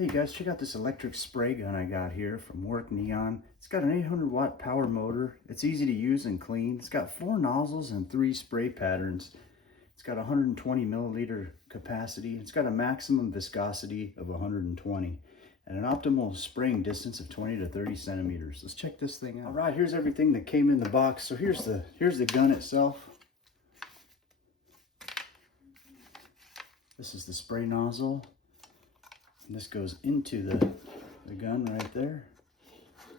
Hey guys, check out this electric spray gun I got here from Work Neon. It's got an 800 watt power motor. It's easy to use and clean. It's got 4 nozzles and 3 spray patterns. It's got 120 milliliter capacity. It's got a maximum viscosity of 120 and an optimal spraying distance of 20 to 30 centimeters. Let's check this thing out. All right, here's everything that came in the box. So here's the gun itself. This is the spray nozzle. And this goes into the gun right there,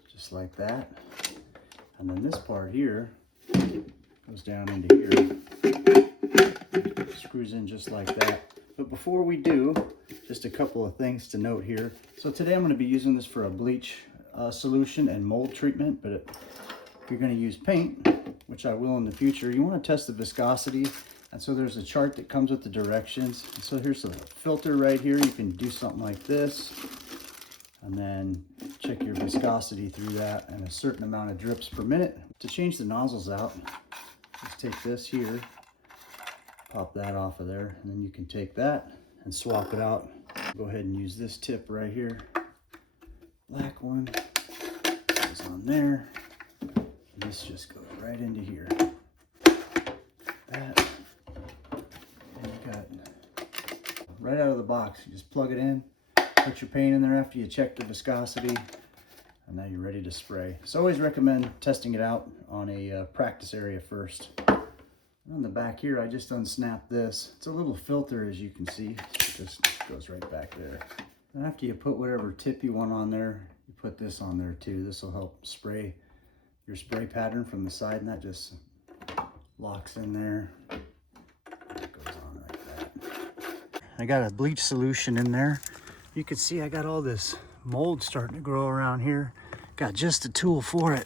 just like that. And then this part here goes down into here, screws in just like that. But before we do, just a couple of things to note here. So today I'm going to be using this for a bleach solution and mold treatment, but if you're going to use paint, which I will in the future, you want to test the viscosity. And so there's a chart that comes with the directions. And so here's a filter right here. You can do something like this and then check your viscosity through that and a certain amount of drips per minute. To change the nozzles out, just take this here, pop that off of there, and then you can take that and swap it out. Go ahead and use this tip right here. Black one goes on there. And this just goes right into here. That. Right out of the box, you just plug it in, put your paint in there after you check the viscosity, and now you're ready to spray. So I always recommend testing it out on a practice area first. On the back here, I just unsnapped this. It's a little filter, as you can see. It just goes right back there. And after you put whatever tip you want on there, you put this on there too. This will help spray your spray pattern from the side, and that just locks in there. I got a bleach solution in there. You can see I got all this mold starting to grow around here. Got just the tool for it.